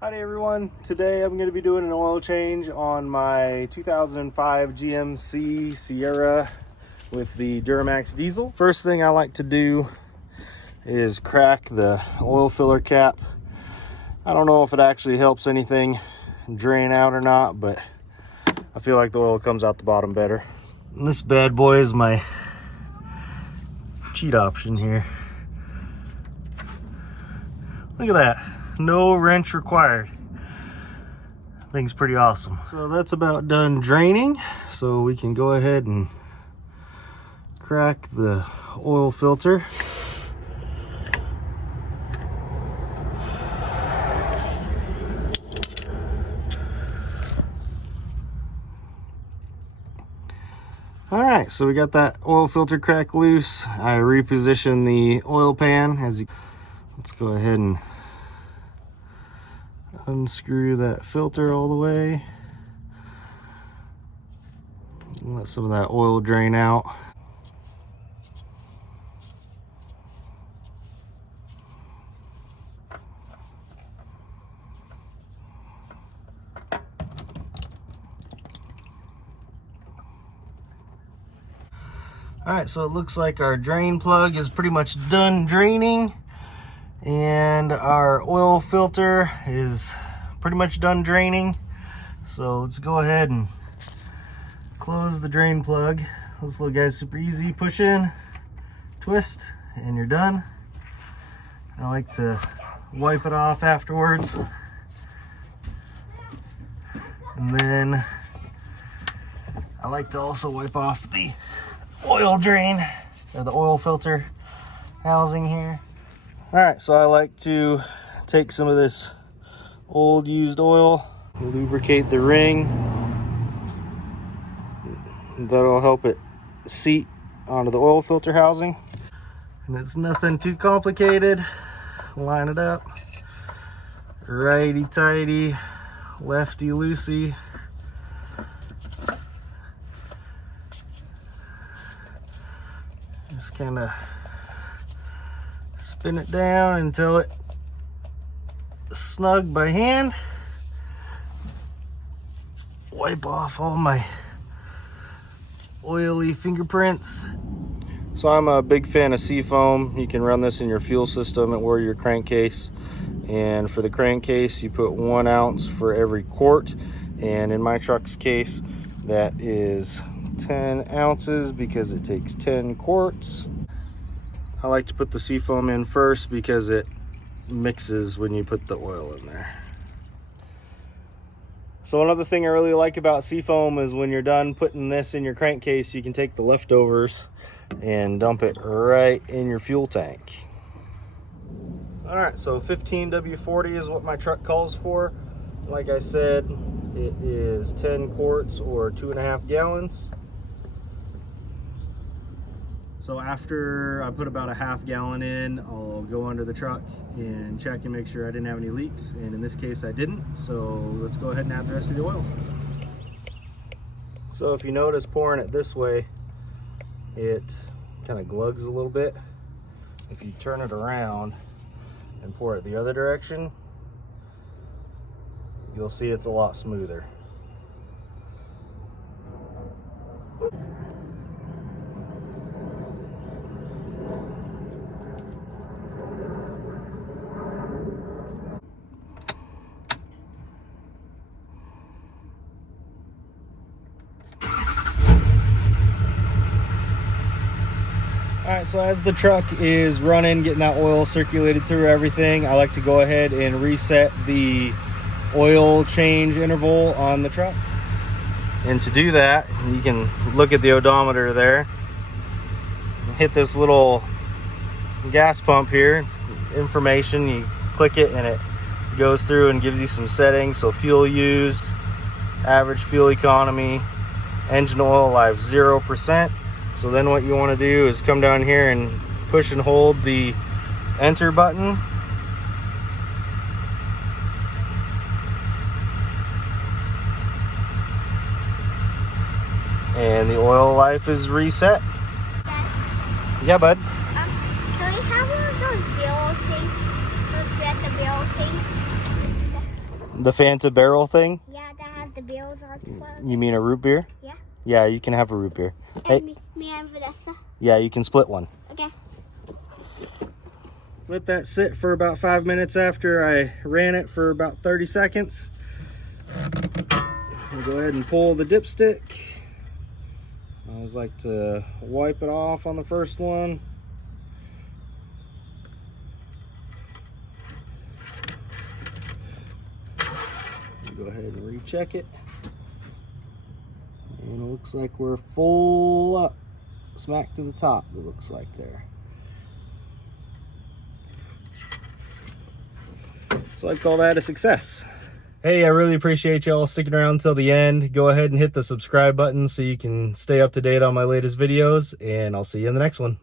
Howdy everyone. Today I'm going to be doing an oil change on my 2005 GMC Sierra with the Duramax diesel. First thing I like to do is crack the oil filler cap. I don't know if it actually helps anything drain out or not, but I feel like the oil comes out the bottom better. And this bad boy is my cheat option here. Look at that. No wrench required. Thing's pretty awesome. So that's about done draining. So we can go ahead and crack the oil filter. All right, so we got that oil filter crack loose. I repositioned the oil pan let's go ahead and unscrew that filter all the way. Let some of that oil drain out. All right, so it looks like our drain plug is pretty much done draining, and our oil filter is pretty much done draining. So let's go ahead and close the drain plug. This little guy's super easy. Push in, twist, and you're done. I like to wipe it off afterwards. And then I like to also wipe off the oil drain, or the oil filter housing here. All right, so I like to take some of this old used oil, lubricate the ring. That'll help it seat onto the oil filter housing. And it's nothing too complicated. Line it up. Righty tighty, lefty loosey. Just kind of spin it down until it's snug by hand. Wipe off all my oily fingerprints. So I'm a big fan of Seafoam. You can run this in your fuel system or your crankcase. And for the crankcase, you put 1 ounce for every quart. And in my truck's case, that is 10 ounces because it takes 10 quarts. I like to put the Seafoam in first because it mixes when you put the oil in there. So another thing I really like about Seafoam is when you're done putting this in your crankcase, you can take the leftovers and dump it right in your fuel tank. All right, so 15W40 is what my truck calls for. Like I said, it is 10 quarts or 2.5 gallons. So after I put about a half gallon in, I'll go under the truck and check and make sure I didn't have any leaks. And in this case, I didn't. So let's go ahead and add the rest of the oil. So if you notice pouring it this way, it kind of glugs a little bit. If you turn it around and pour it the other direction, you'll see it's a lot smoother. All right, so as the truck is running, getting that oil circulated through everything, I like to go ahead and reset the oil change interval on the truck. And to do that, you can look at the odometer there. Hit this little gas pump here. It's information, you click it and it goes through and gives you some settings. So fuel used, average fuel economy, engine oil life 0%. So then what you want to do is come down here and push and hold the enter button. And the oil life is reset. Yeah, bud. Can we have one of those bill things to set the bill things? The Fanta barrel thing? Yeah, that has the barrels on the front. You mean a root beer? Yeah. Yeah, you can have a root beer. Hey. Me and Vanessa. Yeah, you can split one. Okay. Let that sit for about 5 minutes after I ran it for about 30 seconds. I'll go ahead and pull the dipstick. I always like to wipe it off on the first one. Go ahead and recheck it. And it looks like we're full up. Smack to the top, it looks like there. So I'd call that a success. Hey, I really appreciate y'all sticking around until the end. Go ahead and hit the subscribe button so you can stay up to date on my latest videos, and I'll see you in the next one.